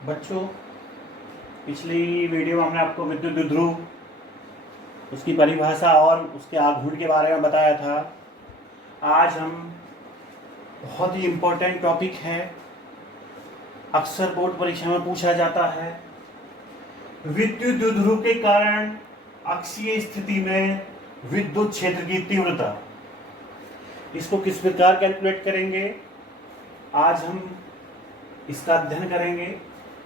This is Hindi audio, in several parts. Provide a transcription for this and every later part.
बच्चों, पिछली वीडियो में हमने आपको विद्युत द्विध्रुव, उसकी परिभाषा और उसके आघूर्ण के बारे में बताया था। आज हम बहुत ही इम्पोर्टेंट टॉपिक है, अक्सर बोर्ड परीक्षा में पूछा जाता है। विद्युत द्विध्रुव के कारण अक्षीय स्थिति में विद्युत क्षेत्र की तीव्रता, इसको किस प्रकार कैलकुलेट करेंगे, आज हम इसका अध्ययन करेंगे।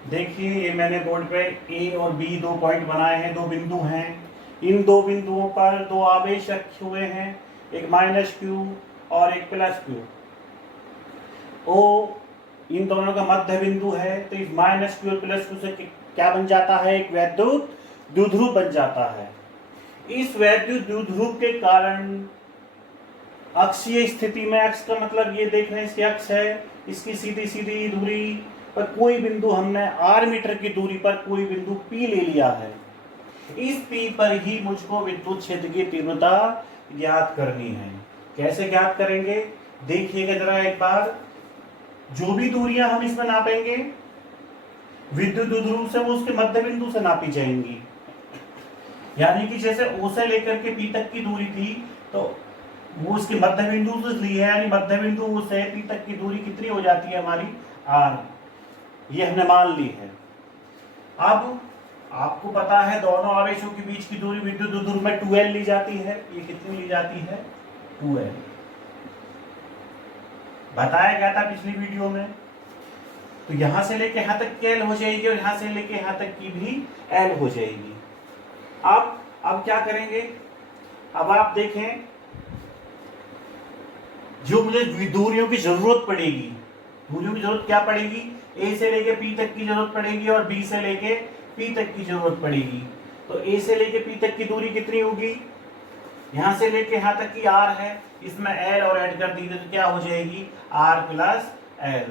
देखिए, ये मैंने बोर्ड पे ए और बी दो पॉइंट बनाए हैं, दो बिंदु हैं। इन दो बिंदुओं पर दो आवेश रखे हुए हैं, एक माइनस क्यू और एक प्लस क्यू। ओ इन दोनों का मध्य बिंदु है, तो इस माइनस क्यू और प्लस क्यू से क्या बन जाता है, एक वैद्युत द्विध्रुव बन जाता है। इस वैद्युत द्विध्रुव के कारण अक्षीय स्थिति में, अक्ष का मतलब ये देख रहे हैं, इसकी अक्ष है, इसकी सीधी सीधी दूरी पर कोई बिंदु, हमने r मीटर की दूरी पर कोई बिंदु P ले लिया है। इस P पर ही मुझको विद्युत क्षेत्र की तीव्रता ज्ञात करनी है। कैसे ज्ञात करेंगे, देखिएगा जरा एक बार। जो भी दूरियां हम इसमें नापेंगे विद्युत द्विध्रुव से, वो उसके मध्य बिंदु से नापी जाएंगी। यानी कि जैसे O से लेकर के P तक की दूरी थी, तो वो उसके मध्य बिंदु से ली है, यानी मध्य बिंदु से P तक की दूरी कितनी हो जाती है हमारी, r। ये हमने मान ली है। अब आपको पता है दोनों आवेशों के बीच की दूरी विद्युत द्विध्रुव में 2l ली जाती है। ये कितनी ली जाती है, 2l। बताया गया था पिछली वीडियो में। तो यहां से लेके यहां तक की l हो जाएगी और यहां से लेके यहां तक की भी l हो जाएगी। अब क्या करेंगे, अब आप देखें, जो मुझे दूरियों की जरूरत पड़ेगी, दूरियों की जरूरत क्या पड़ेगी, ए से लेके पी तक की जरूरत पड़ेगी और बी से लेके पी तक की जरूरत पड़ेगी। तो ए से लेके पी तक की दूरी कितनी होगी, यहां से लेके यहां तक की r है, इसमें l और ऐड कर दीजिए तो क्या हो जाएगी, r प्लस l।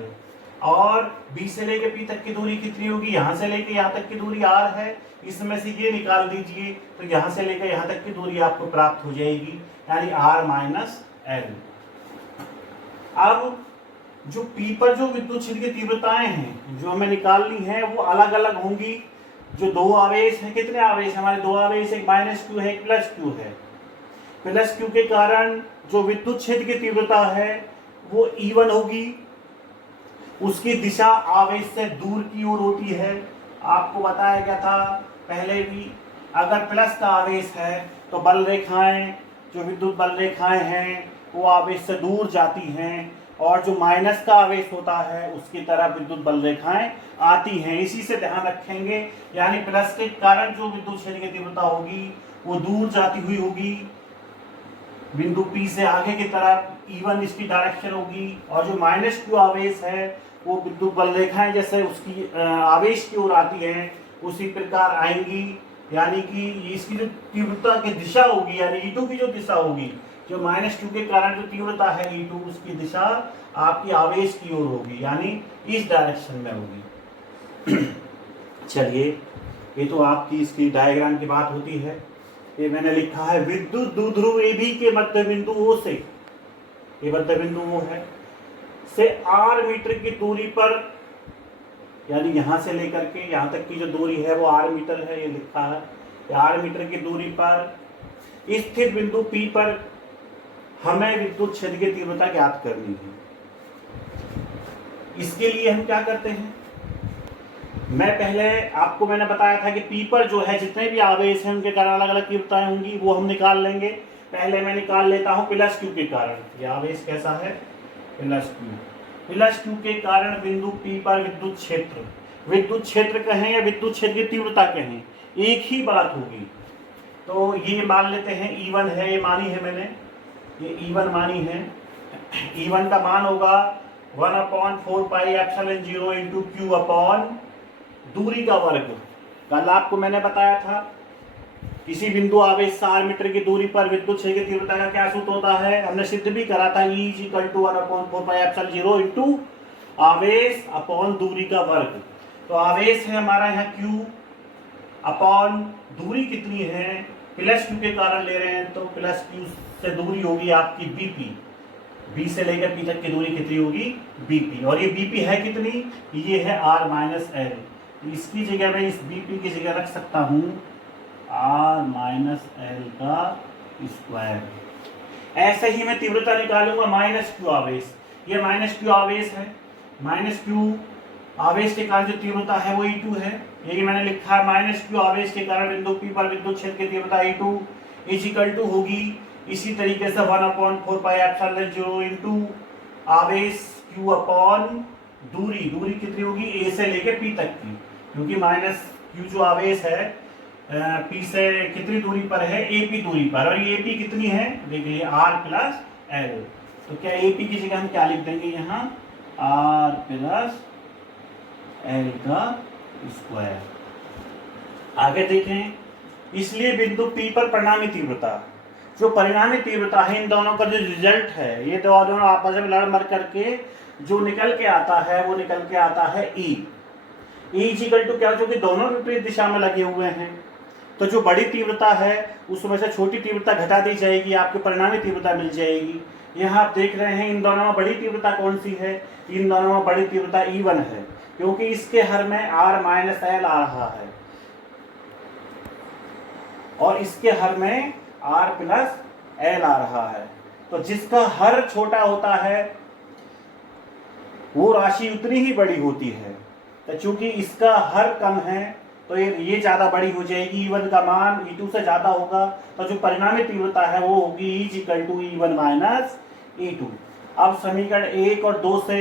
और बी से लेके पी तक की दूरी कितनी होगी, यहां से लेके यहां तक की दूरी r है, इसमें से ये निकाल दीजिए तो यहां से लेकर यहां तक की दूरी आपको प्राप्त हो जाएगी, यानी r माइनस l। अब जो P पर जो विद्युत क्षेत्र की तीव्रताएं हैं जो हमें निकालनी है, वो अलग अलग होंगी। जो दो आवेश हैं, कितने आवेश हमारे, दो आवेश, एक माइनस क्यू है, एक प्लस क्यू है। प्लस क्यू के कारण जो विद्युत क्षेत्र की तीव्रता है वो E1 होगी। उसकी दिशा आवेश से दूर की ओर होती है। आपको बताया गया था पहले भी, अगर प्लस का आवेश है तो बल रेखाएं, जो विद्युत बल रेखाएं हैं वो आवेश से दूर जाती हैं, और जो माइनस का आवेश होता है उसकी तरफ विद्युत बल रेखाएं आती हैं। इसी से ध्यान रखेंगे, यानी प्लस के कारण जो विद्युत क्षेत्र की तीव्रता होगी वो दूर जाती हुई होगी, बिंदु P से आगे की तरफ, E1 इसकी डायरेक्शन होगी। और जो माइनस क्यू आवेश है वो विद्युत बल रेखाएं जैसे उसकी आवेश की ओर आती हैं उसी प्रकार आएंगी, यानी कि इसकी जो तीव्रता की दिशा होगी, यानी E2 की जो दिशा होगी, जो माइनस क्यू के कारण जो तीव्रता है E2, उसकी दिशा आपकी आवेश की ओर होगी, यानी इस डायरेक्शन में होगी। चलिए, ये तो आपकी इसकी डायग्राम की बात होती है। ये मैंने लिखा है विद्युत द्विध्रुव AB के मध्य बिंदु O से, ये मध्य बिंदु O है, से r मीटर की दूरी पर, यानी यहां से लेकर के यहां तक की जो दूरी है वो r मीटर है, ये लिखा है। r मीटर की दूरी पर स्थित बिंदु P पर हमें विद्युत क्षेत्र की तीव्रता ज्ञात करनी है। इसके लिए हम क्या करते हैं, मैंने बताया था कि P पर जो है जितने भी आवेश हैं उनके कारण अलग अलग तीव्रताएं होंगी, वो हम निकाल लेंगे। पहले मैं निकाल लेता हूं प्लस क्यू के कारण। ये आवेश कैसा है, प्लस क्यू। प्लस क्यू के कारण बिंदु P पर विद्युत क्षेत्र कहें या विद्युत क्षेत्र की तीव्रता कहें, एक ही बात होगी। तो ये मान लेते हैं E1 है, ये मानी है मैंने, ये E1 मानी है। E1 का मान होगा 1/4 pi epsilon 0 into Q upon दूरी का वर्ग। कल आपको मैंने बताया था किसी बिंदु आवेश से r मीटर की दूरी पर विद्युत क्षेत्र की तीव्रता का क्या सूत्र होता है, हमने सिद्ध भी करा था, E = 1/4 पाई एप्सिलॉन 0 इंटू आवेश अपॉन दूरी का वर्ग। तो आवेश है हमारा यहाँ Q अपॉन दूरी कितनी है, प्लस क्यू के कारण ले रहे हैं तो प्लस क्यू से दूरी होगी आपकी BP। बी से लेकर पी तक की दूरी कितनी होगी, BP। और ये BP है कितनी, ये है r - l। इसकी जगह मैं इस Bp की जगह रख सकता हूँ R माइनस एल का स्क्वायर। ऐसे ही मैं तीव्रता निकालूंगा माइनस क्यू आवेश। ये माइनस क्यू आवेश है, माइनस क्यू आवेश के कारण जो तीव्रता है वो E2 है। ये मैंने लिखा है माइनस क्यू आवेश के कारण बिंदु P पर विद्युत क्षेत्र की तीव्रता E2 इज इक्वल टू होगी इसी तरीके से 1/4 पाई एप्सिलॉन 0 इनटू आवेश Q अपॉन दूरी। दूरी कितनी होगी A से लेके P तक की, क्योंकि माइनस Q जो आवेश है P से कितनी दूरी पर है, AP दूरी पर, और ये AP कितनी है देखिए R प्लस L। तो क्या AP की जगह हम क्या लिख देंगे यहाँ R प्लस L का स्क्वायर। आगे देखें, इसलिए बिंदु P पर परिणामी तीव्रता, जो परिणामी तीव्रता है इन दोनों का जो रिजल्ट है, ये दोनों आपस में लड़ मर करके जो निकल के आता है वो निकल के आता है E इक्वल टू क्या, जो कि दोनों विपरीत दिशा में लगे हुए हैं। तो जो बड़ी तीव्रता है उसमें से छोटी तीव्रता घटा दी जाएगी, आपको परिणामी तीव्रता मिल जाएगी। यहाँ आप देख रहे हैं इन दोनों में बड़ी तीव्रता कौन सी है, इन दोनों में बड़ी तीव्रता E1 है, क्योंकि इसके हर में R माइनस एल आ रहा है और इसके हर में R प्लस एल आ रहा है। तो जिसका हर छोटा होता है वो राशि उतनी ही बड़ी होती है। तो चूंकि इसका हर कम है तो ये ज्यादा बड़ी हो जाएगी, E1 का मान E2 से ज्यादा होगा, तो जो परिणामी तीव्रता है वो होगी equal to E1 minus E2। अब समीकरण 1 और 2 से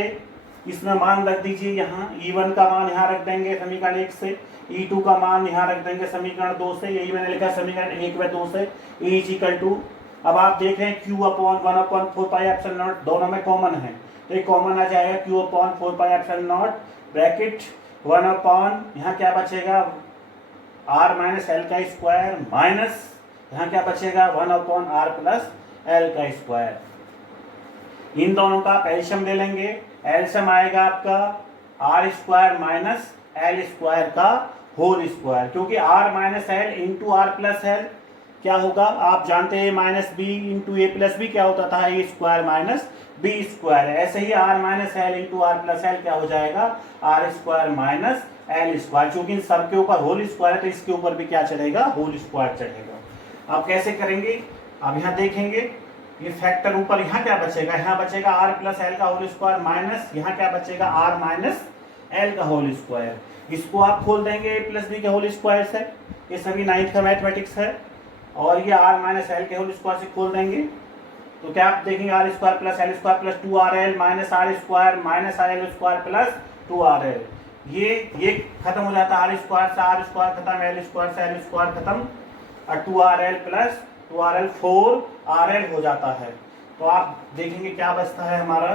इसमें मान रख दीजिए, यहाँ E1 का मान यहाँ रख देंगे समीकरण 1 से, E2 का मान यहाँ रख देंगे समीकरण 2 से। यही मैंने लिखा समीकरण 1 व 2 से E इक्वल टू, अब आप देख रहे हैं Q upon 1/4 pi epsilon not दोनों में कॉमन है, तो ये कॉमन आ जाएगा Q upon 4 pi epsilon not bracket 1 upon यहाँ क्या बचेगा R माइनस एल का स्क्वायर माइनस यहाँ क्या बचेगा 1 अपॉन R प्लस एल का स्क्वायर। इन दोनों का आप एलसीएम ले लेंगे, एलसीएम आएगा आपका R square minus L square का होल स्क्वायर, क्योंकि R minus L into R plus L क्या होगा आप जानते हैं, minus B into A plus B क्या होता था, A square minus B square. ऐसे ही R minus L into R plus L क्या हो जाएगा R square minus L square. चूंकि सबके ऊपर होल स्क्वायर है तो इसके ऊपर भी क्या चढ़ेगा, होल स्क्वायर चढ़ेगा। आप कैसे करेंगे, आप यहाँ देखेंगे ये फैक्टर ऊपर यहाँ क्या बचेगा, यहाँ बचेगा R प्लस एल का होल स्क्वायर माइनस यहाँ क्या बचेगा R माइनस एल का होल स्क्वायर। इसको आप खोल देंगे a प्लस बी के होल स्क्वायर से, ये सभी 9th का मैथमेटिक्स है, और ये R माइनस एल के होल स्क्वायर से खोल देंगे तो क्या आप देखेंगे R square plus L square plus 2RL minus R square minus RL square plus 2RL। ये खत्म हो जाता है, R स्क्वायर से R स्क्वायर खत्म, L स्क्वायर से L स्क्वायर खत्म, और 2RL प्लस 2RL 4RL हो जाता है। तो आप देखेंगे क्या बचता है हमारा,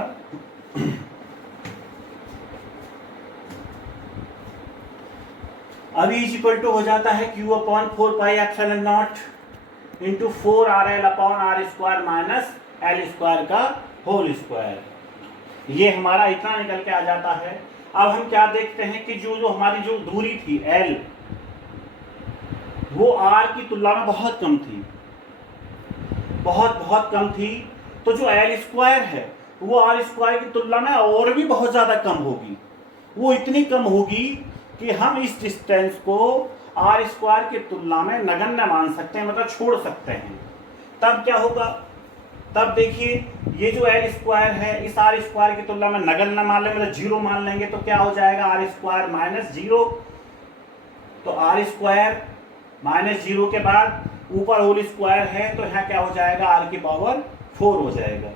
अभी इक्वल टू हो जाता है Q upon 4 pi epsilon not into 4RL upon R square minus L square का होल स्क्वायर। ये हमारा इतना निकल के आ जाता है। अब हम क्या देखते हैं कि जो हमारी जो दूरी थी L वो R की तुलना में बहुत कम थी, बहुत कम थी। तो जो L स्क्वायर है वो R स्क्वायर की तुलना में और भी बहुत ज्यादा कम होगी, वो इतनी कम होगी कि हम इस डिस्टेंस को R स्क्वायर की तुलना में नगण्य मान सकते हैं, मतलब छोड़ सकते हैं। तब क्या होगा, तब देखिए ये जो L स्क्वायर है इस R स्क्वायर की तुलना में नगण्य मान लेंगे, मतलब 0 मान लेंगे, तो क्या हो जाएगा R स्क्वायर माइनस 0। तो R स्क्वायर माइनस 0 के बाद ऊपर होल स्क्वायर है तो यहाँ क्या हो जाएगा R की पावर 4 हो जाएगा।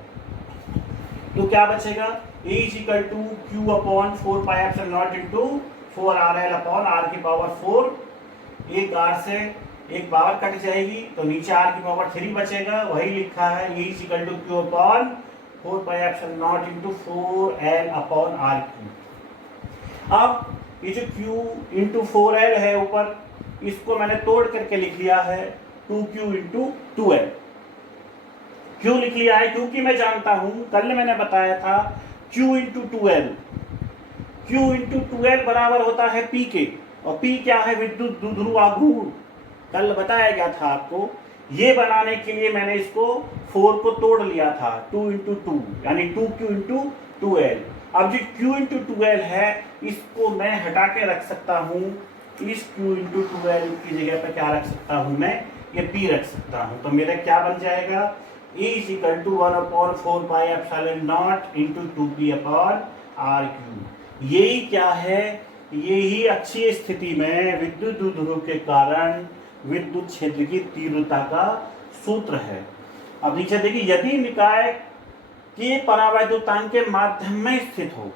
तो क्या बचेगा A is equal to Q upon 4 pi epsilon not into 4RL upon R की पावर 4। एक R से एक पावर कट जाएगी तो नीचे R की पावर 3 बचेगा, वही लिखा है A is equal to Q upon 4 pi epsilon not into 4L upon R Q. अब ये जो Q इंटू 4L है ऊपर, इसको मैंने तोड़ करके लिख लिया है 2Q इंटू 2L। क्यों लिख लिया है, क्योंकि मैं जानता हूं, कल मैंने बताया था Q into 2L, Q into 2L बराबर होता है P के, और P क्या है, विद्युत ध्रुव आघूर्ण, कल बताया गया था आपको। ये बनाने के लिए मैंने इसको 4 को तोड़ लिया था 2 इंटू 2 यानी 2Q इंटू 2L। अब जो Q इंटू 12 है इसको मैं हटा के रख सकता हूं, इस Q इंटू 12 की जगह पर क्या रख सकता हूं मैं, ये P रख सकता हूं। तो मेरा क्या बन जाएगा, E is equal to 1/4 pi epsilon not into 2P upon RQ। यही क्या है, यही अच्छी स्थिति में विद्युत द्विध्रुव के कारण विद्युत क्षेत्र की तीव्रता का सूत्र है। अब नीचे देखिए, यदि निकाय के परावैद्युतांक के माध्यम में स्थित हो,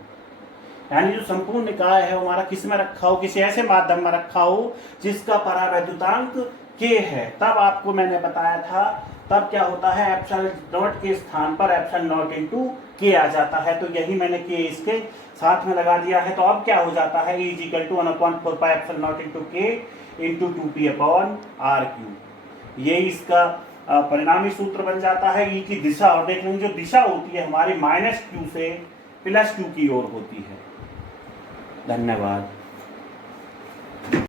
यानी जो संपूर्ण निकाय है हमारा किस में रखा हो, किसी ऐसे माध्यम में रखा हो जिसका परावैद्युतांक k है, तब आपको मैंने बताया था, तब क्या होता है, एप्सिलॉन नॉट के स्थान पर एप्सिलॉन नॉट इंटू के आ जाता है। तो यही मैंने के इसके साथ में लगा दिया है। तो अब क्या हो जाता है, E is equal to 1/4 pi epsilon not into K into 2P upon RQ। ये इसका परिणामी सूत्र बन जाता है। E की दिशा, और देख लेंगे जो दिशा होती है हमारी -Q से +Q की ओर होती है। धन्यवाद।